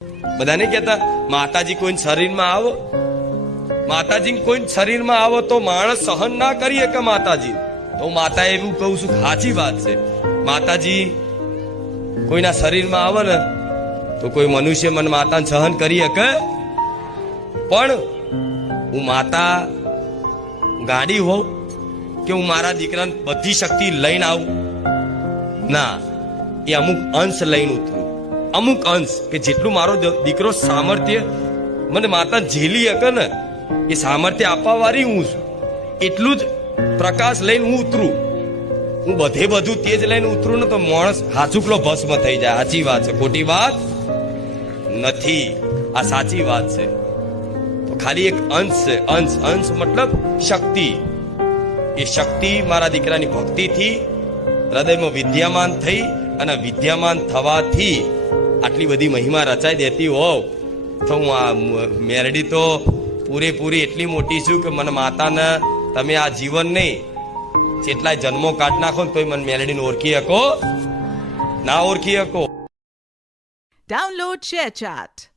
બધા નહીં કહેતા માતાજી કોઈ શરીરમાં આવો, માતાજી કોઈ શરીરમાં આવો તો માણસ સહન ના કરીએ કે માતાજી, તો માતા એવું કહું છું, સાચી વાત છે. માતાજી કોઈના શરીરમાં આવે ને તો કોઈ મનુષ્ય મને માતાને સહન કરી શકે, પણ હું માતા ગાડી હોઉં કે હું મારા દીકરાને બધી શક્તિ લઈને આવું ના, એ અમુક અંશ લઈને ઉતરું, અમુક અંશ કે જેટલું મારો દીકરો સામર્થ્ય મને માતા ઝીલી શકે ને એ સામર્થ્ય આપવા વાળી હું છું, એટલું જ પ્રકાશ લઈને હું ઉતરું. હું બધું તેજ લઈને ઉતરું ને તો માણસ હાચુકલો ભસ્મ થઈ જાય. સાચી વાત છે, ખોટી વાત નથી, આ સાચી વાત છે. તો ખાલી એક અંશ છે, અંશ મતલબ શક્તિ. એ શક્તિ મારા દીકરાની ભક્તિથી હૃદયમાં વિદ્યામાન થઈ અને વિદ્યામાન થવાથી આટલી બધી મહિમા રચાઈ દેતી હોવ તો હું આ મેરડી તો પૂરેપૂરી એટલી મોટી છું કે મને માતાને તમે આ જીવન નહીં જેટલાય જન્મો કાઢ નાખો ને તોય મને મેલડીને ઓળખી શકો ના ઓળખી શકો. Download ShareChat.